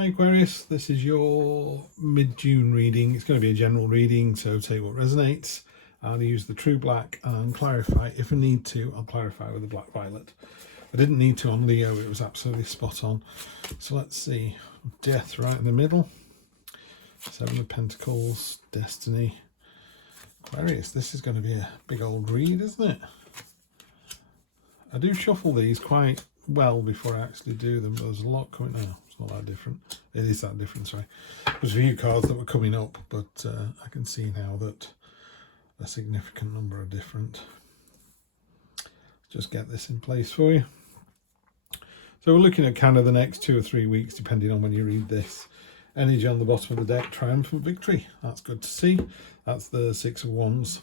Hi Aquarius, this is your mid-June reading. It's going to be a general reading, so take what resonates. I'll use the true black and clarify. If I need to, I'll clarify with the black violet. I didn't need to on Leo, it was absolutely spot on. So let's see, death right in the middle. Seven of Pentacles, destiny. Aquarius, this is going to be a big old read, isn't it? I do shuffle these quite well before I actually do them, but there's a lot coming now. It's not that different. It is that different, sorry. There's a few cards that were coming up, but I can see now that a significant number are different. Just get this in place for you. So we're looking at kind of the next 2 or 3 weeks, depending on when you read this. Energy on the bottom of the deck, triumphant victory. That's good to see. That's the Six of Wands.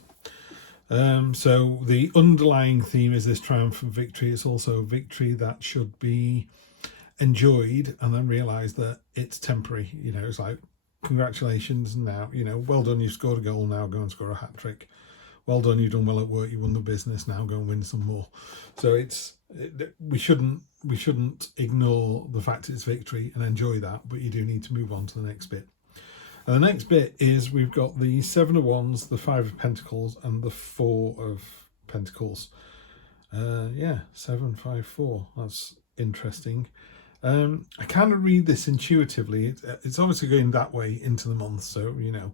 So the underlying theme is this triumphant victory. It's also a victory that should be enjoyed and then realise that it's temporary. You know, it's like, congratulations, now, you know, well done, you've scored a goal, now go and score a hat-trick. Well done, you've done well at work, you won the business, now go and win some more. So we shouldn't ignore the fact it's victory and enjoy that, but you do need to move on to the next bit. And the next bit is we've got the Seven of Wands, the Five of Pentacles, and the Four of Pentacles. Yeah, 7, 5, 4. That's interesting. I kind of read this intuitively. It's obviously going that way into the month, so you know,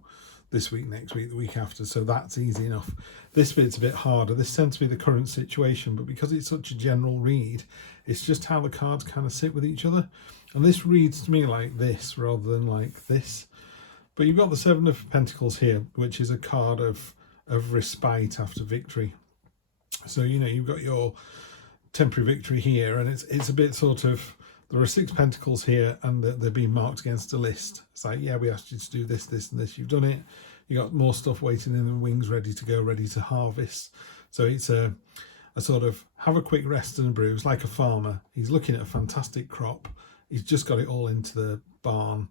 this week, next week, the week after, so that's easy enough. This bit's a bit harder. This tends to be the current situation, but because it's such a general read, it's just how the cards kind of sit with each other. And this reads to me like this rather than like this. But you've got the Seven of Pentacles here, which is a card of respite after victory. So, you know, you've got your temporary victory here, and it's a bit sort of, there are 6 pentacles here, and they're being marked against a list. It's like, yeah, we asked you to do this, this, and this. You've done it. You got more stuff waiting in the wings, ready to go, ready to harvest. So it's a sort of have a quick rest and a brew. It's like a farmer. He's looking at a fantastic crop. He's just got it all into the barn,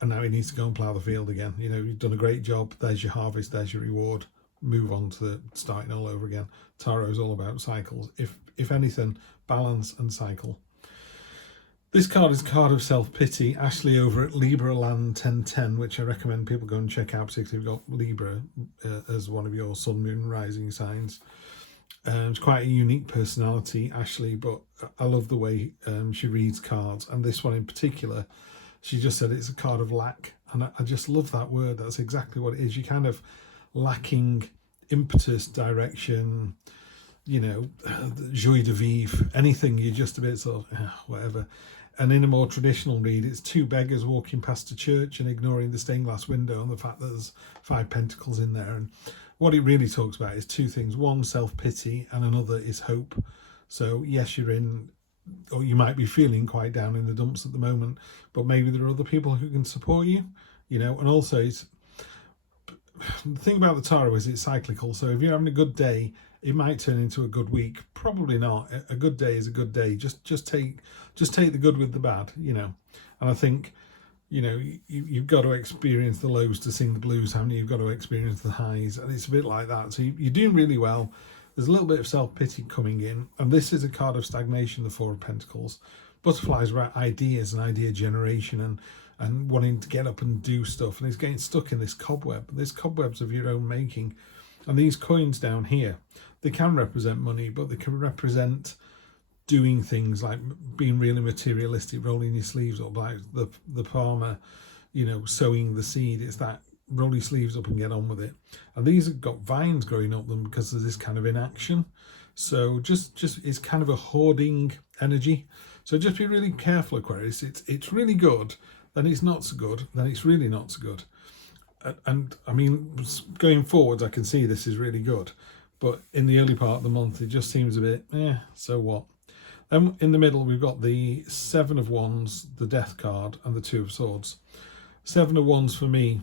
and now he needs to go and plough the field again. You know, you've done a great job. There's your harvest. There's your reward. Move on to the starting all over again. Tarot is all about cycles. If anything, balance and cycle. This card is a card of self-pity. Ashley over at Libra Land 1010, which I recommend people go and check out, particularly if you've got Libra as one of your sun, moon, rising signs. It's quite a unique personality, Ashley, but I love the way she reads cards. And this one in particular, she just said it's a card of lack. And I just love that word. That's exactly what it is. You're kind of lacking impetus, direction, you know, joie de vivre, anything. You're just a bit sort of, whatever. And in a more traditional read, it's 2 beggars walking past a church and ignoring the stained glass window and the fact that there's 5 pentacles in there. And what it really talks about is 2 things. One, self-pity, and another is hope. So yes, you're in, or you might be feeling quite down in the dumps at the moment, but maybe there are other people who can support you, you know. And also, the thing about the tarot is it's cyclical. So if you're having a good day, it might turn into a good week. Probably not. A good day is a good day. Just take the good with the bad, you know. And I think, you know, you've got to experience the lows to sing the blues, haven't you? You've got to experience the highs, and it's a bit like that. So you're doing really well. There's a little bit of self-pity coming in, and this is a card of stagnation, the Four of Pentacles. Butterflies are ideas and idea generation and wanting to get up and do stuff, and it's getting stuck in this cobweb. This cobweb's of your own making. And these coins down here, they can represent money, but they can represent doing things like being really materialistic, rolling your sleeves up like the farmer, you know, sowing the seed. It's that roll your sleeves up and get on with it. And these have got vines growing up them because there's this kind of inaction. So just it's kind of a hoarding energy. So just be really careful, Aquarius. It's really good, then it's not so good, then it's really not so good. And I mean, going forwards, I can see this is really good, but in the early part of the month, it just seems a bit, so what? Then in the middle, we've got the Seven of Wands, the Death card, and the Two of Swords. Seven of Wands for me,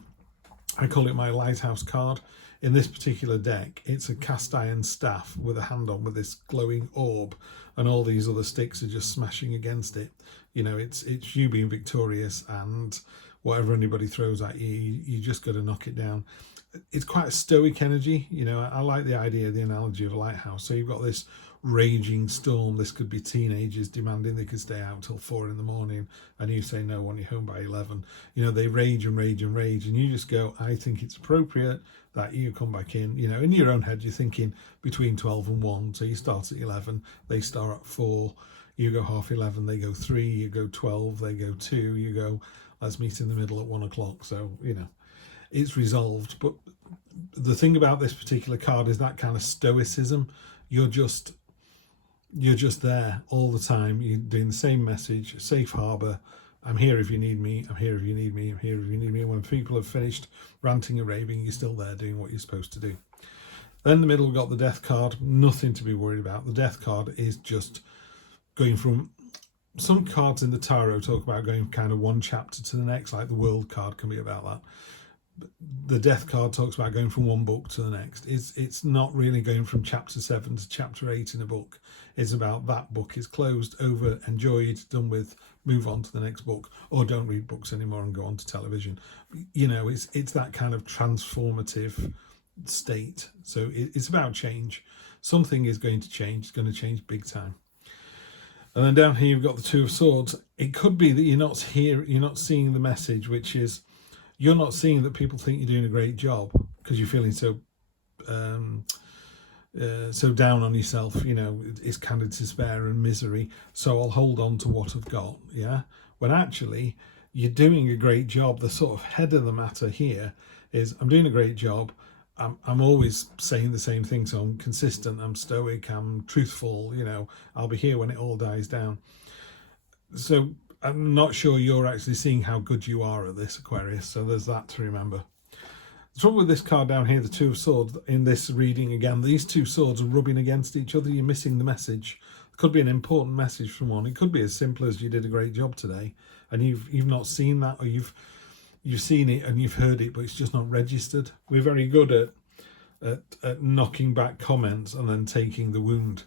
I call it my lighthouse card. In this particular deck, it's a cast iron staff with a hand on with this glowing orb, and all these other sticks are just smashing against it. You know, it's you being victorious, and whatever anybody throws at you, you just got to knock it down. It's quite a stoic energy. You know, I like the idea, the analogy of a lighthouse. So you've got this raging storm. This could be teenagers demanding they could stay out till 4 in the morning, and you say no, want you home by 11. You know, they rage and rage and rage, and you just go, I think it's appropriate that you come back in. You know, in your own head, you're thinking between 12 and 1. So you start at 11, they start at 4, you go half 11, they go 3, you go 12, they go 2, you go, let's meet in the middle at 1 o'clock. So, you know, it's resolved. But the thing about this particular card is that kind of stoicism. You're just there all the time. You're doing the same message, safe harbour. I'm here if you need me. I'm here if you need me. I'm here if you need me. When people have finished ranting and raving, you're still there doing what you're supposed to do. Then in the middle, we've got the death card. Nothing to be worried about. The death card is just going from, some cards in the tarot talk about going kind of one chapter to the next, like the world card can be about that. The death card talks about going from one book to the next. It's not really going from chapter 7 to chapter 8 in a book. It's about that book is closed, over, enjoyed, done with, move on to the next book, or don't read books anymore and go on to television. You know, it's that kind of transformative state. So it's about change. Something is going to change. It's going to change big time. And then down here you've got the Two of Swords. It could be that you're not seeing the message, which is you're not seeing that people think you're doing a great job because you're feeling so down on yourself. You know, it's kind of despair and misery. So I'll hold on to what I've got. Yeah. When actually you're doing a great job. The sort of head of the matter here is I'm doing a great job. I'm always saying the same thing, so I'm consistent, I'm stoic, I'm truthful, you know, I'll be here when it all dies down. So I'm not sure you're actually seeing how good you are at this, Aquarius, so there's that to remember. The trouble with this card down here, the Two of Swords, in this reading again, these two swords are rubbing against each other, you're missing the message. It could be an important message from one, it could be as simple as you did a great job today, and you've not seen that, or you've seen it and you've heard it, but it's just not registered. We're very good at knocking back comments and then taking the wound.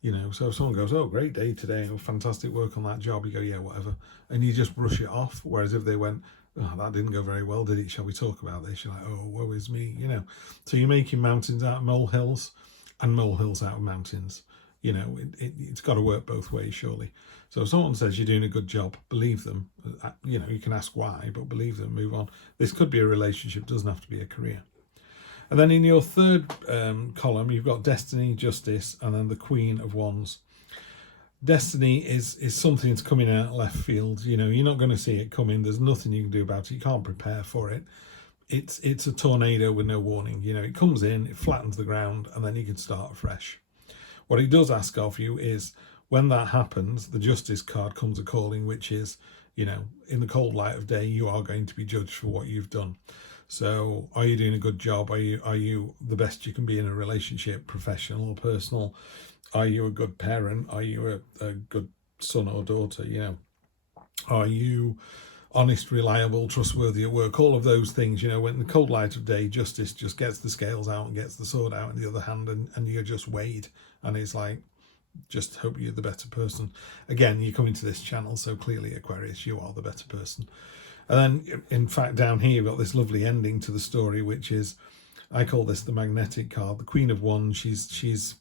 You know, so if someone goes, oh, great day today, oh, fantastic work on that job, you go, yeah, whatever. And you just brush it off. Whereas if they went, oh, that didn't go very well, did it? Shall we talk about this? You're like, oh, woe is me, you know. So you're making mountains out of molehills and molehills out of mountains. You know, it's got to work both ways, surely. So if someone says you're doing a good job, believe them. You know, you can ask why, but believe them, move on. This could be a relationship, doesn't have to be a career. And then in your third column, you've got Destiny, Justice, and then the Queen of Wands. Destiny is something that's coming out left field. You know, you're not going to see it coming. There's nothing you can do about it. You can't prepare for it. It's a tornado with no warning. You know, it comes in, it flattens the ground, and then you can start afresh. What it does ask of you is, when that happens, the Justice card comes a calling, which is, you know, in the cold light of day, you are going to be judged for what you've done. So are you doing a good job? Are you the best you can be in a relationship, professional or personal? Are you a good parent? Are you a good son or daughter? You know, are you honest, reliable, trustworthy at work? All of those things, you know, when in the cold light of day, Justice just gets the scales out and gets the sword out in the other hand, and you're just weighed. And it's like, just hope you're the better person. Again, you come into this channel, so clearly, Aquarius, you are the better person. And then, in fact, down here, you've got this lovely ending to the story, which is, I call this the magnetic card. The Queen of Wands, she's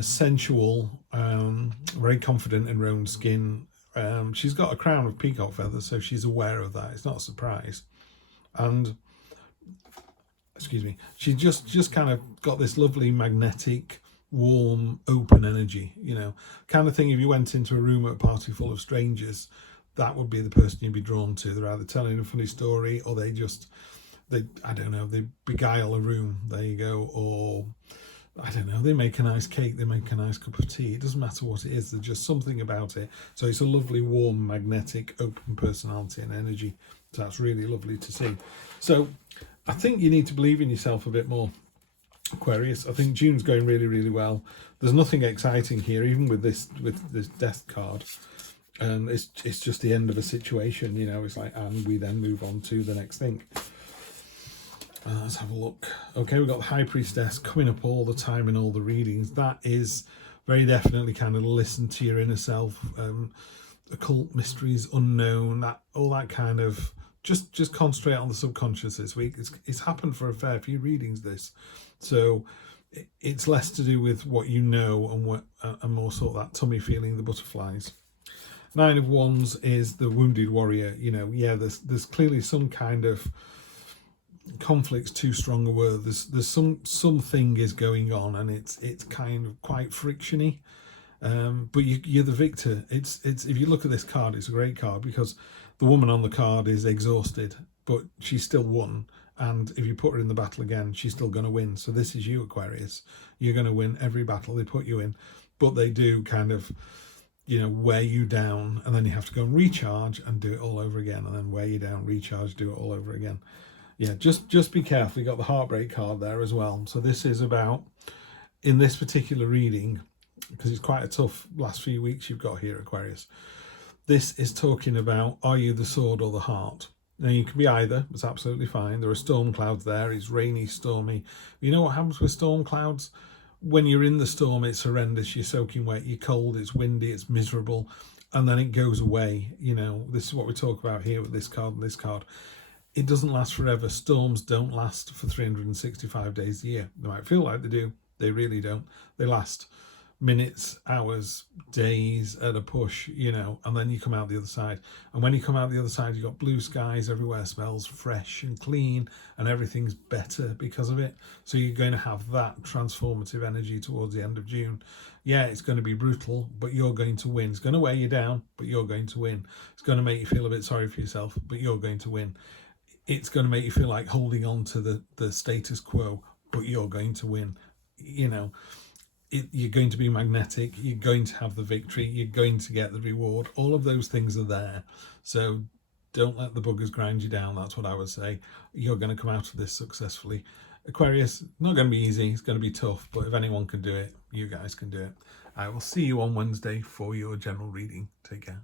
sensual, very confident in her own skin. She's got a crown of peacock feathers, so she's aware of that. It's not a surprise. And, excuse me, she just kind of got this lovely magnetic, warm, open energy, you know, kind of thing. If you went into a room at a party full of strangers, that would be the person you'd be drawn to. They're either telling a funny story, or they I don't know, they beguile a room, there you go, or I don't know, they make a nice cake, they make a nice cup of tea. It doesn't matter what it is, there's just something about it. So it's a lovely, warm, magnetic, open personality and energy. So that's really lovely to see. So I think you need to believe in yourself a bit more, Aquarius. I think June's going really, really well. There's nothing exciting here, even with this death card. It's just the end of a situation, you know. It's like, and we then move on to the next thing. Let's have a look. Okay, we've got the High Priestess coming up all the time in all the readings. That is very definitely kind of listen to your inner self, occult mysteries, unknown, that all that kind of, just concentrate on the subconscious this week. It's happened for a fair few readings, this. So it's less to do with what you know and what, and more sort of that tummy feeling, the butterflies. Nine of Wands is the wounded warrior. You know, yeah, there's clearly some kind of conflict's too strong a word. There's something is going on, and it's kind of quite frictiony. But you're the victor. It's if you look at this card, it's a great card because the woman on the card is exhausted, but she's still won. And if you put her in the battle again, she's still going to win. So this is you, Aquarius. You're going to win every battle they put you in, but they do kind of, you know, wear you down, and then you have to go and recharge and do it all over again, and then wear you down, recharge, do it all over again. Yeah, just be careful. You got the heartbreak card there as well. So this is about, in this particular reading, because it's quite a tough last few weeks you've got here, Aquarius. This is talking about, are you the sword or the heart? Now, you can be either. It's absolutely fine. There are storm clouds there. It's rainy, stormy. You know what happens with storm clouds? When you're in the storm, it's horrendous. You're soaking wet. You're cold. It's windy. It's miserable. And then it goes away. You know, this is what we talk about here with this card and this card. It doesn't last forever. Storms don't last for 365 days a year. They might feel like they do. They really don't. They last minutes, hours, days at a push, you know, and then you come out the other side. And when you come out the other side, you've got blue skies everywhere, smells fresh and clean, and everything's better because of it. So you're going to have that transformative energy towards the end of June. Yeah, it's going to be brutal, but you're going to win. It's going to wear you down, but you're going to win. It's going to make you feel a bit sorry for yourself, but you're going to win. It's going to make you feel like holding on to the status quo, but you're going to win. You know, you're going to be magnetic, you're going to have the victory, you're going to get the reward. All of those things are there. So don't let the buggers grind you down. That's what I would say. You're going to come out of this successfully. Aquarius, not going to be easy. It's going to be tough. But if anyone can do it, you guys can do it. I will see you on Wednesday for your general reading. Take care.